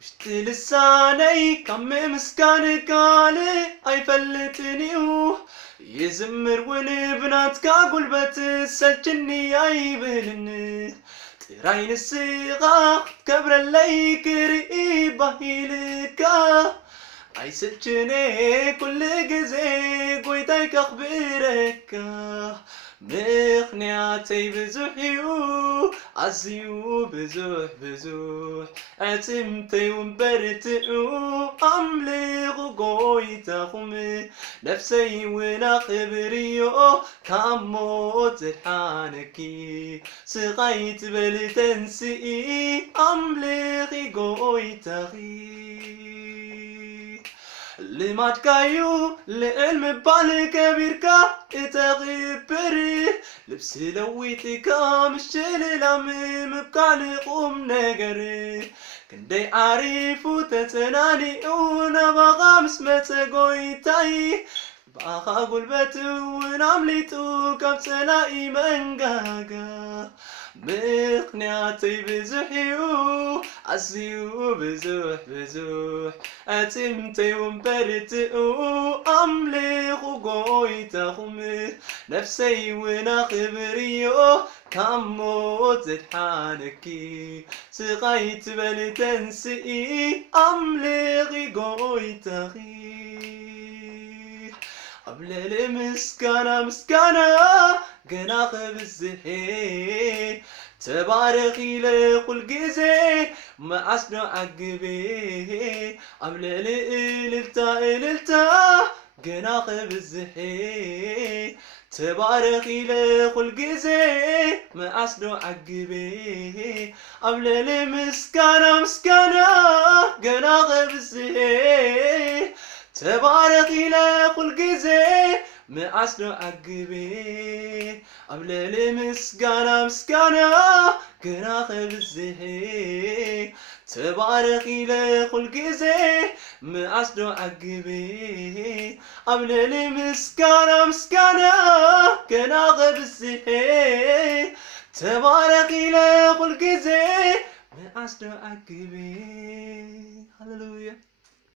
مشت لساني كم مسكان قالي أي فلتنيو يزمر ونبنات كقلبت سلجني أي بلن تراين الصيغة كبر اللي قريبة هيلكا أي سلجني كل جزي قويتك أخبرك مخنياتي بزوحيو عزيو بزوح عتمتي ومبرتعو أملغ قويتاهم نفسي ولا خبريو كموت الحانكي سقيت بلتنسي أملغ قويتاغي لما تكايو لعلم بالك كبيركا اتغبري لبسي لويتكا مشيلي لامي مبكالي قوم نقري كندي عارفو تتناني اونا بغا مسمت قويتاي بغا قلبتو ونعمليتو كبسلاي منقاقا مقنعتي بزحيو عزيو بزوح أتمتي ومبرتقو أملغ قويتهم نفسي ونخبريو كموت الحانكي سقيت بلتنسئي أملغ قويتغي قبل المسكنة قناخ بالزحي تبارخي لقل جزي ما أسنو عقبي قبل إلتا قناخ بالزحي تبارخي لقل جزي ما أسنو عقبي قبل المسكنة قناخ بالزحي تبارخي لقل جزي ما أسنو عقبي قبل المسكنة قناخ بالزحي تبارخي لقل جزي ما أسنو عقبي قبل المسكنة قناخ بالزحي تبارخي لقل جزي ما أسنو عقبي. هللويا.